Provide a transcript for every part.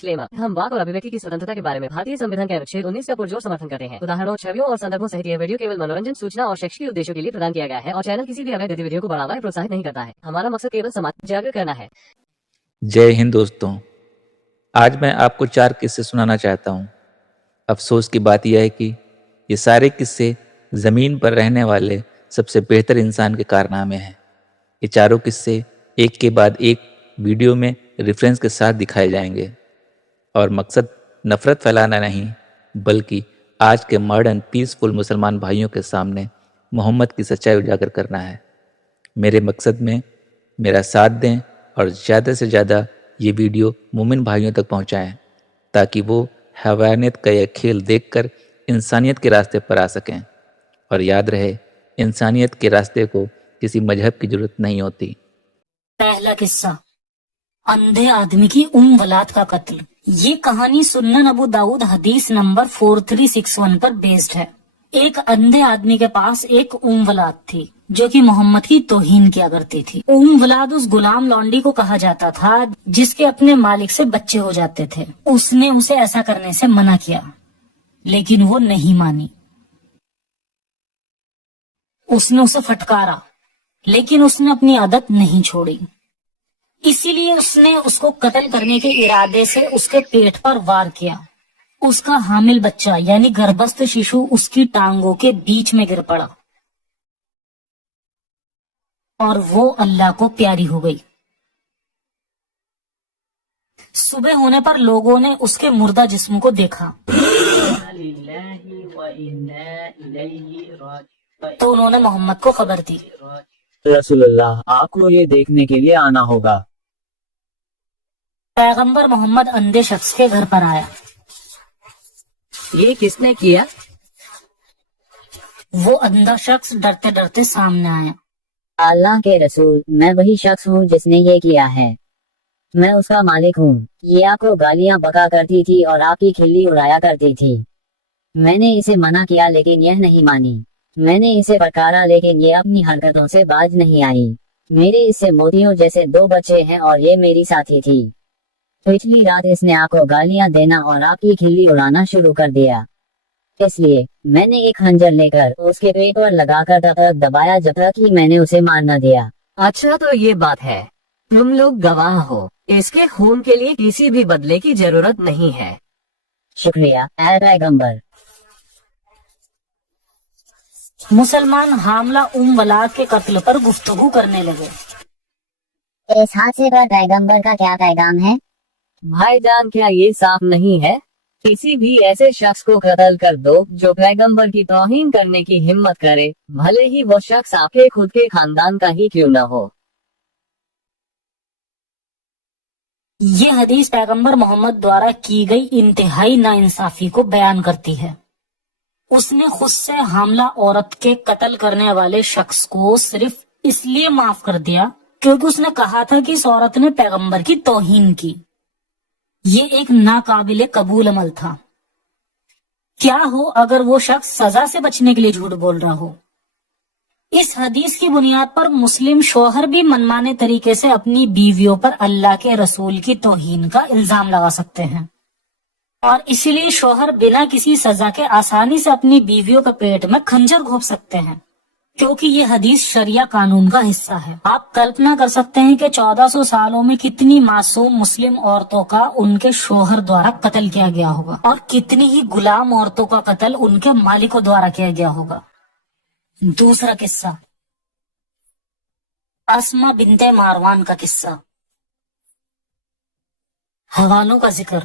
Disclaimer, हम वाक और अभिव्यक्ति की स्वतंत्रता के बारे में भारतीय संविधान के अनुच्छेद 19 का पुरजोर समर्थन करते हैं। उदाहरणों, छवियों और संदर्भों सहित यह वीडियो केवल मनोरंजन, सूचना और शैक्षिक उद्देश्यों के लिए प्रदान किया गया है और चैनल किसी भी अवैध गतिविधियों को बढ़ावा या प्रोत्साहित नहीं करता है। हमारा मकसद केवल समाज जागरूक करना है। जय हिंद दोस्तों, आज मैं आपको 4 किस्से सुनाना चाहता हूँ। अफसोस की बात यह है कि ये सारे किस्से ज़मीन पर रहने वाले सबसे बेहतर इंसान के कारनामे हैं। ये चारों किस्से एक के बाद एक वीडियो में रेफरेंस के साथ दिखाए जाएंगे और मकसद नफ़रत फैलाना नहीं, बल्कि आज के मॉडर्न पीसफुल मुसलमान भाइयों के सामने मोहम्मद की सच्चाई उजागर करना है। मेरे मकसद में मेरा साथ दें और ज़्यादा से ज़्यादा ये वीडियो मोमिन भाइयों तक पहुँचाएँ ताकि वो हैवानियत का यह खेल देखकर इंसानियत के रास्ते पर आ सकें। और याद रहे, इंसानियत के रास्ते को किसी मजहब की जरूरत नहीं होती। पहला किस्सा, अंधे आदमी की वलाद का कत्ल। ये कहानी सुन्नन अबू दाऊद हदीस नंबर 4361 पर बेस्ड है। एक अंधे आदमी के पास एक वलाद थी जो कि मोहम्मद की तौहीन किया करती थी। वलाद उस गुलाम लौंडी को कहा जाता था जिसके अपने मालिक से बच्चे हो जाते थे। उसने उसे ऐसा करने से मना किया, लेकिन वो नहीं मानी। उसने उसे फटकारा, लेकिन उसने अपनी आदत नहीं छोड़ी। इसीलिए उसने उसको कत्ल करने के इरादे से उसके पेट पर वार किया। उसका हामिल बच्चा यानी गर्भस्थ शिशु उसकी टांगों के बीच में गिर पड़ा और वो अल्लाह को प्यारी हो गई। सुबह होने पर लोगों ने उसके मुर्दा जिस्म को देखा तो उन्होंने मोहम्मद को खबर दी। रसूलुल्लाह, आपको ये देखने के लिए आना होगा। पैगंबर मोहम्मद अंधे शख्स के घर पर आया। ये किसने किया? वो अंधा शख्स डरते डरते सामने आया। अल्लाह के रसूल, मैं वही शख्स हूँ जिसने ये किया है। मैं उसका मालिक हूँ। ये आपको गालियाँ बका करती थी और आपकी खिल्ली उड़ाया करती थी। मैंने इसे मना किया लेकिन यह नहीं मानी। मैंने इसे फटकारा लेकिन ये अपनी हरकतों से बाज नहीं आई। मेरे इससे मोतियों जैसे 2 बच्चे हैं और ये मेरी साथी थी। पिछली रात इसने आपको गालियां देना और आपकी खिल्ली उड़ाना शुरू कर दिया। इसलिए मैंने एक खंजर लेकर उसके पेट पर लगाकर तब तक दबाया जब तक कि मैंने उसे मार न दिया। अच्छा, तो ये बात है। तुम लोग गवाह हो। इसके खून के लिए किसी भी बदले की जरूरत नहीं है। शुक्रिया ऐ पैगंबर। मुसलमान हामला वलाद के कत्ल पर गुफ्तगू करने लगे। इस हादसे पर पैगंबर का क्या पैगाम है? भाईजान, क्या ये साफ नहीं है? किसी भी ऐसे शख्स को कत्ल कर दो जो पैगंबर की तौहीन करने की हिम्मत करे, भले ही वो शख्स आपके खुद के खानदान का ही क्यों न हो। ये हदीस पैगंबर मोहम्मद द्वारा की गई इंतहाई नाइंसाफी को बयान करती है। उसने खुद से हामला औरत के कत्ल करने वाले शख्स को सिर्फ इसलिए माफ कर दिया क्योंकि उसने कहा था कि इस औरत ने पैगंबर की तौहीन की। ये एक नाकाबिले कबूल अमल था। क्या हो अगर वो शख्स सजा से बचने के लिए झूठ बोल रहा हो। इस हदीस की बुनियाद पर मुस्लिम शौहर भी मनमाने तरीके से अपनी बीवियों पर अल्लाह के रसूल की तौहीन का इल्जाम लगा सकते हैं और इसीलिए शौहर बिना किसी सजा के आसानी से अपनी बीवियों के पेट में खंजर घोंप सकते हैं, क्योंकि ये हदीस शरिया कानून का हिस्सा है। आप कल्पना कर सकते हैं कि 1400 सालों में कितनी मासूम मुस्लिम औरतों का उनके शौहर द्वारा कत्ल किया गया होगा और कितनी ही गुलाम औरतों का कत्ल उनके मालिकों द्वारा किया गया होगा। दूसरा किस्सा, अस्मा बिन्ते मारवान का किस्सा। हवालों का जिक्र,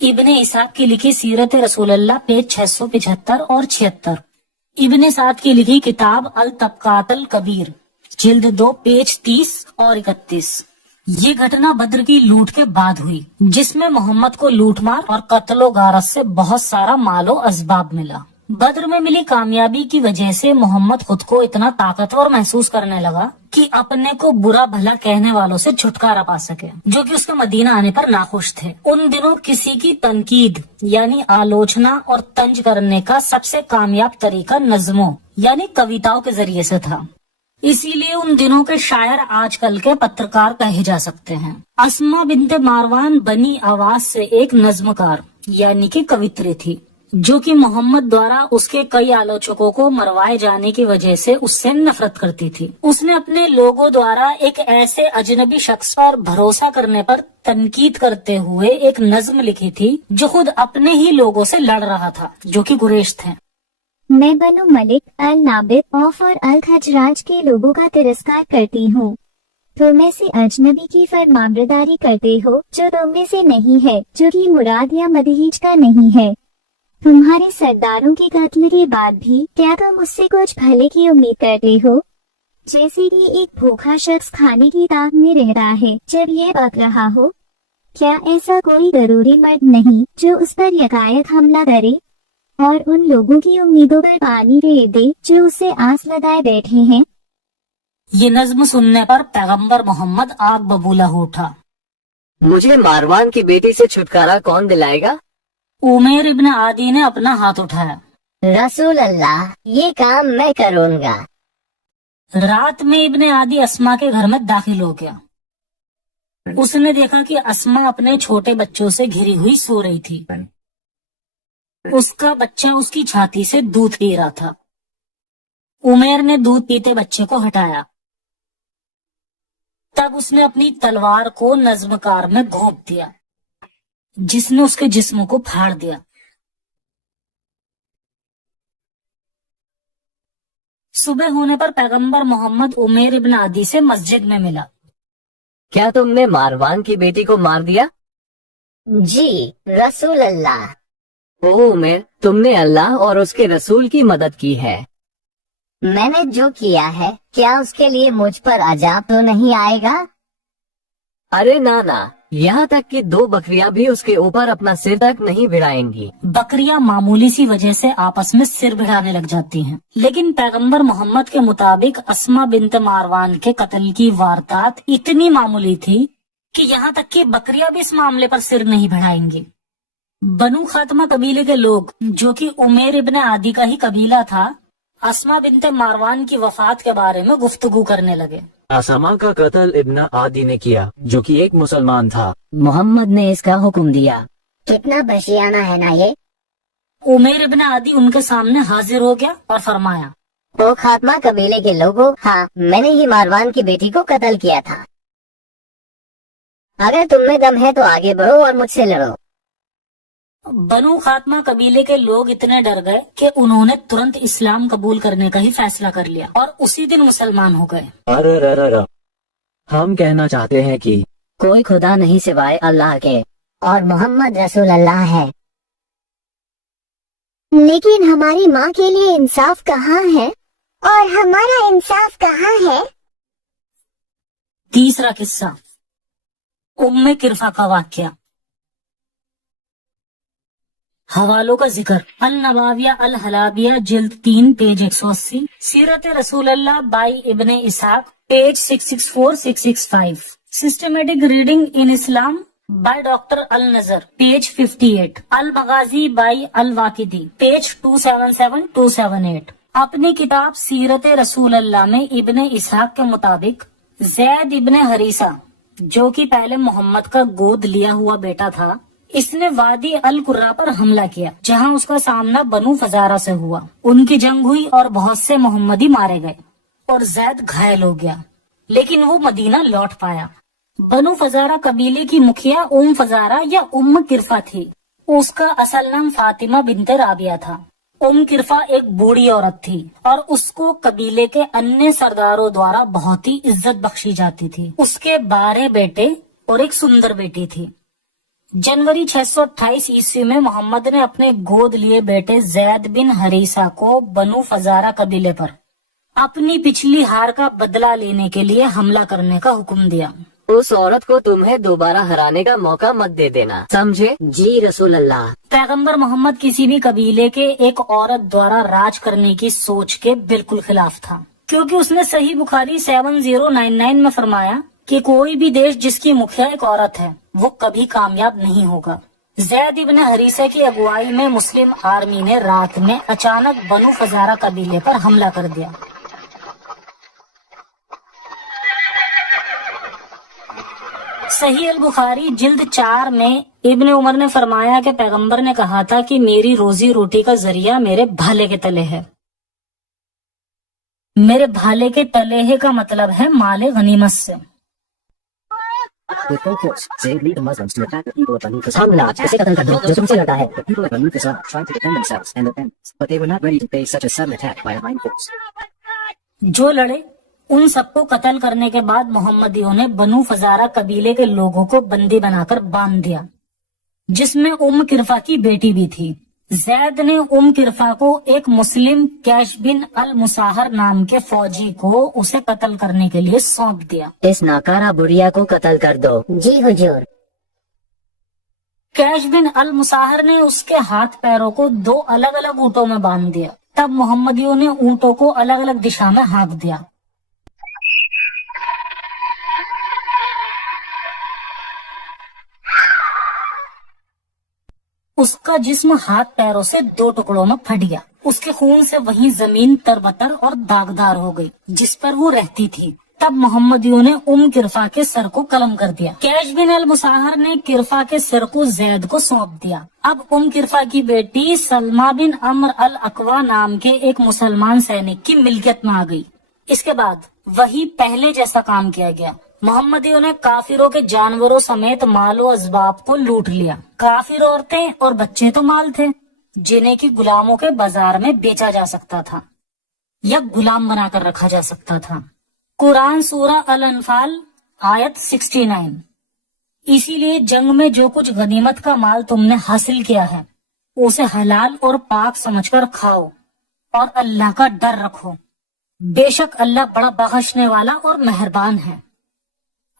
इब्ने इसाक की लिखी सीरत रसूलुल्लाह पेज 675 और 76, इब्ने साद की लिखी किताब अल तबकातल कबीर जिल्द 2 पेज 30 और 31। ये घटना बद्र की लूट के बाद हुई, जिसमें मोहम्मद को लूटमार और कत्लो गारत से बहुत सारा मालो अजबाब मिला। बद्र में मिली कामयाबी की वजह से मोहम्मद खुद को इतना ताकतवर महसूस करने लगा कि अपने को बुरा भला कहने वालों से छुटकारा पा सके, जो कि उसके मदीना आने पर नाखुश थे। उन दिनों किसी की तनकीद यानी आलोचना और तंज करने का सबसे कामयाब तरीका नज़्मों यानी कविताओं के जरिए से था। इसीलिए उन दिनों के शायर आजकल के पत्रकार कहे जा सकते हैं। अस्मा बिन्ते मारवान बनी आवाज से एक नज्मकार यानी कि कवित्री थी, जो कि मोहम्मद द्वारा उसके कई आलोचकों को मरवाए जाने की वजह से उससे नफरत करती थी। उसने अपने लोगों द्वारा एक ऐसे अजनबी शख्स पर भरोसा करने पर तनकीद करते हुए एक नज्म लिखी थी, जो खुद अपने ही लोगों से लड़ रहा था, जो कि कुरैश थे। मैं बनु मलिक अल नाबिद औफ और अल खजराज के लोगों का तिरस्कार करती हूँ। तुम में से अजनबी की फरमाबरदारी करते हो जो तुम में से नहीं है, जो कि मुराद या मदहीज का नहीं है। तुम्हारे सरदारों के कत्ल के बाद भी क्या तुम उससे कुछ भले की उम्मीद करते हो? जैसे कि एक भूखा शख्स खाने की ताक में रह रहा है जब यह पक रहा हो। क्या ऐसा कोई जरूरी मर्द नहीं जो उस पर यकायक हमला करे और उन लोगों की उम्मीदों पर पानी फेर दे जो उससे आस लगाए बैठे हैं? ये नज्म सुनने पर पैगंबर मोहम्मद आग बबूला हो उठा। मुझे मारवान की बेटी से छुटकारा कौन दिलाएगा? उमैर इब्न आदी ने अपना हाथ उठाया। रसूल अल्लाह, ये काम मैं करूँगा। रात में इब्ने आदी अस्मा के घर में दाखिल हो गया। उसने देखा कि अस्मा अपने छोटे बच्चों से घिरी हुई सो रही थी। उसका बच्चा उसकी छाती से दूध पी रहा था। उमैर ने दूध पीते बच्चे को हटाया। तब उसने अपनी तलवार को नज्मकार में घोंप दिया, जिसने उसके जिस्म को फाड़ दिया। सुबह होने पर पैगंबर मोहम्मद उमैर इब्न आदी से मस्जिद में मिला। क्या तुमने मारवान की बेटी को मार दिया? जी रसूल अल्लाह। ओ उमैर, तुमने अल्लाह और उसके रसूल की मदद की है। मैंने जो किया है, क्या उसके लिए मुझ पर अजाब तो नहीं आएगा? अरे ना ना, यहाँ तक कि 2 बकरियां भी उसके ऊपर अपना सिर तक नहीं भिड़ाएंगी। बकरियां मामूली सी वजह से आपस में सिर भिड़ाने लग जाती हैं, लेकिन पैगंबर मोहम्मद के मुताबिक अस्मा बिन्त मारवान के कत्ल की वारदात इतनी मामूली थी कि यहाँ तक कि बकरियां भी इस मामले पर सिर नहीं भिड़ाएंगी। बनु खातमा कबीले के लोग, जो कि उमैर इब्न आदी का ही कबीला था, अस्मा बिन्ते मारवान की वफात के बारे में गुफ्तगू करने लगे। असमा का कत्ल इब्न आदी ने किया, जो कि एक मुसलमान था। मोहम्मद ने इसका हुक्म दिया। कितना बशियाना है ना ये। उमैर इब्न आदी उनके सामने हाजिर हो गया और फरमाया, ओ खातमा कबीले के लोगों, हाँ, मैंने ही मारवान की बेटी को कत्ल किया था। अगर तुम में दम है तो आगे बढ़ो और मुझसे लड़ो। बनु खातमा कबीले के लोग इतने डर गए कि उन्होंने तुरंत इस्लाम कबूल करने का ही फैसला कर लिया और उसी दिन मुसलमान हो गए। अरे हम कहना चाहते हैं कि कोई खुदा नहीं सिवाय अल्लाह के और मोहम्मद रसूल अल्लाह है। लेकिन हमारी माँ के लिए इंसाफ कहाँ है और हमारा इंसाफ कहाँ है? तीसरा किस्सा, उम्मे किरफा का वाक्या। हवालों का जिक्र, अल नवाविया अल हलाबिया जिल्द 3 पेज 180, सीरत रसूल अल्लाह बाई इब्ने इसहाक पेज 664-665, systematic reading in Islam by doctor अल नजर पेज 58, अल मगाजी बाई अल वाकिदी पेज 277-278। अपनी किताब सीरत रसूल अल्लाह में इब्ने इसहाक के मुताबिक जैद इब्ने हरीसा, जो कि पहले मोहम्मद का गोद लिया हुआ बेटा था, इसने वादी अल कुर्रा पर हमला किया, जहां उसका सामना बनु फजारा से हुआ। उनकी जंग हुई और बहुत से मोहम्मदी मारे गए और जैद घायल हो गया, लेकिन वो मदीना लौट पाया। बनु फजारा कबीले की मुखिया उम फजारा या उम्म किरफा थी। उसका असल नाम फातिमा बिन्ते राबिया था। उम किरफा एक बूढ़ी औरत थी और उसको कबीले के अन्य सरदारों द्वारा बहुत ही इज्जत बख्शी जाती थी। उसके 12 बेटे और एक सुंदर बेटी थी। जनवरी 628 ईस्वी में मोहम्मद ने अपने गोद लिए बेटे जैद बिन हरीसा को बनु फजारा कबीले पर अपनी पिछली हार का बदला लेने के लिए हमला करने का हुक्म दिया। उस औरत को तुम्हें दोबारा हराने का मौका मत दे देना, समझे? जी रसूल अल्लाह। पैगंबर मोहम्मद किसी भी कबीले के एक औरत द्वारा राज करने की सोच के बिल्कुल खिलाफ था, क्योंकि उसने सही बुखारी 7099 में फरमाया कि कोई भी देश जिसकी मुखिया एक औरत है वो कभी कामयाब नहीं होगा। जैद इब्ने हरीसा की अगुवाई में मुस्लिम आर्मी ने रात में अचानक बनु फजारा कबीले पर हमला कर दिया। صحیح البخاری جلد 4 میں ابن عمر نے فرمایا کہ پیغمبر نے کہا تھا کہ میری روزی روٹی کا ذریعہ میرے بھالے کے تلے ہے. میرے بھالے کے تلے ہے کا مطلب ہے مال غنیمت سے. With full force, Zayd lead the Muslims to attack the people of Banu Qasam. اسے قتل کر دو جو تم سے لڑتا ہے. The people of Banu Qasam tried to defend themselves and their families, but they were not ready to face such a sudden attack by a blind force. جو لڑے ان سب کو قتل کرنے کے بعد محمدیوں نے بنو فزارہ قبیلے کے لوگوں کو بندی بنا کر باندھ دیا، جس میں کرفا کی بیٹی بھی تھی. زید نے کرفا کو ایک مسلم کیش بن المساہر نام کے فوجی کو اسے قتل کرنے کے لیے سونپ دیا. اس ناکارہ بڑھیا کو قتل کر دو. جی حضور. کیش بن المساہر نے اس کے ہاتھ پیروں کو 2 الگ الگ اونٹوں میں باندھ دیا. تب محمدیوں نے اونٹوں کو الگ الگ دشا میں ہانک دیا. اس کا جسم ہاتھ پیروں سے 2 ٹکڑوں میں پھٹ گیا. اس کے خون سے وہیں زمین تربتر اور داغدار ہو گئی جس پر وہ رہتی تھی. تب محمدیوں نے کرفا کے سر کو قلم کر دیا. کیش بن المساہر نے کرفا کے سر کو زید کو سونپ دیا. اب کرفا کی بیٹی سلمہ بن عمر الاقوا نام کے ایک مسلمان سینک کی ملکیت میں آ گئی. اس کے بعد وہی پہلے جیسا کام کیا گیا. محمدیوں نے کافروں کے جانوروں سمیت مال و اسباب کو لوٹ لیا. کافر عورتیں اور بچے تو مال تھے جنہیں کی غلاموں کے بازار میں بیچا جا سکتا تھا یا غلام بنا کر رکھا جا سکتا تھا. قرآن سورہ الانفال آیت 69. اسی لیے جنگ میں جو کچھ غنیمت کا مال تم نے حاصل کیا ہے اسے حلال اور پاک سمجھ کر کھاؤ اور اللہ کا ڈر رکھو. بے شک اللہ بڑا بخشنے والا اور مہربان ہے.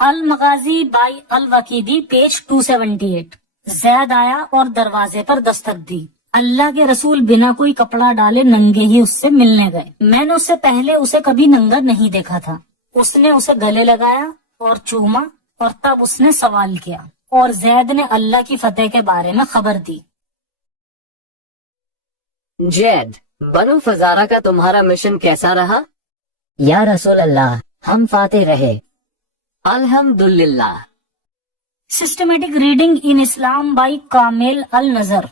المغازی بائی الوقیدی پیج 278. زید آیا اور دروازے پر دستک دی. اللہ کے رسول بنا کوئی کپڑا ڈالے ننگے ہی اس سے ملنے گئے. میں نے اس سے پہلے اسے کبھی ننگا نہیں دیکھا تھا. اس نے اسے گلے لگایا اور چوما اور تب اس نے سوال کیا اور زید نے اللہ کی فتح کے بارے میں خبر دی. جید، بنو فزارہ کا تمہارا مشن کیسا رہا؟ یا رسول اللہ، ہم فاتح رہے. الحمدللہ. Systematic reading in Islam by کامل النظر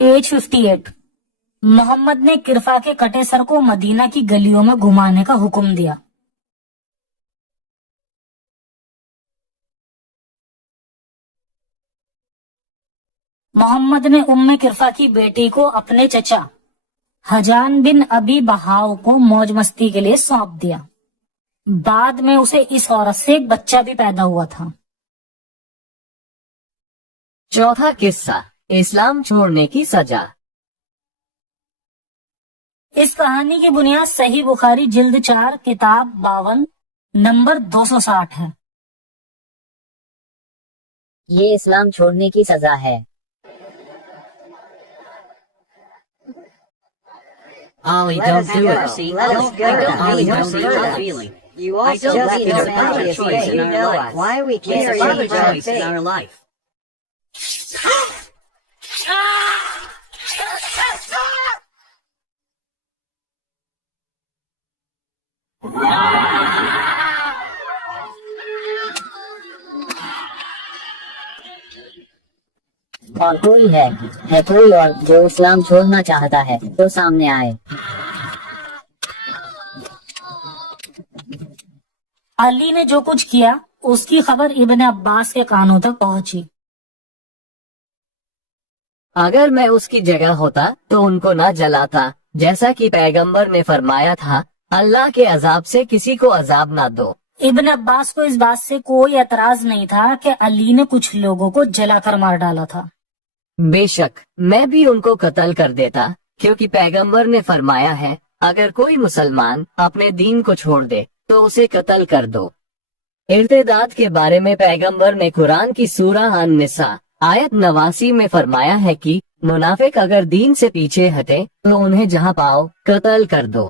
پیج 58. محمد نے کرفا کے کٹے سر کو مدینہ کی گلیوں میں گھمانے کا حکم دیا. محمد نے کرفا کی بیٹی کو اپنے چچا حجان بن ابی بہاؤ کو موج مستی کے لیے سونپ دیا. بعد میں اسے اس عورت سے ایک بچہ بھی پیدا ہوا تھا. چوتھا قصہ، اسلام چھوڑنے کی سزا. اس کہانی کی بنیاد صحیح بخاری جلد 4 کتاب 52 نمبر 260 ہے. یہ اسلام چھوڑنے کی سزا ہے. Ollie, don't do it. Ollie, don't do it. You also left us another choice in our life. Why are we carrying another choice in our life? اور کوئی ہے کوئی اور جو اسلام چھوڑنا چاہتا ہے تو سامنے آئے. علی نے جو کچھ کیا اس کی خبر ابن عباس کے کانوں تک پہنچی. اگر میں اس کی جگہ ہوتا تو ان کو نہ جلاتا، جیسا کہ پیغمبر نے فرمایا تھا اللہ کے عذاب سے کسی کو عذاب نہ دو. ابن عباس کو اس بات سے کوئی اعتراض نہیں تھا کہ علی نے کچھ لوگوں کو جلا کر مار ڈالا تھا. بے شک میں بھی ان کو قتل کر دیتا، کیونکہ پیغمبر نے فرمایا ہے اگر کوئی مسلمان اپنے دین کو چھوڑ دے تو اسے قتل کر دو. ارتداد کے بارے میں پیغمبر نے قرآن کی سورہ النساء آیت 89 میں فرمایا ہے کہ منافق اگر دین سے پیچھے ہٹے تو انہیں جہاں پاؤ قتل کر دو.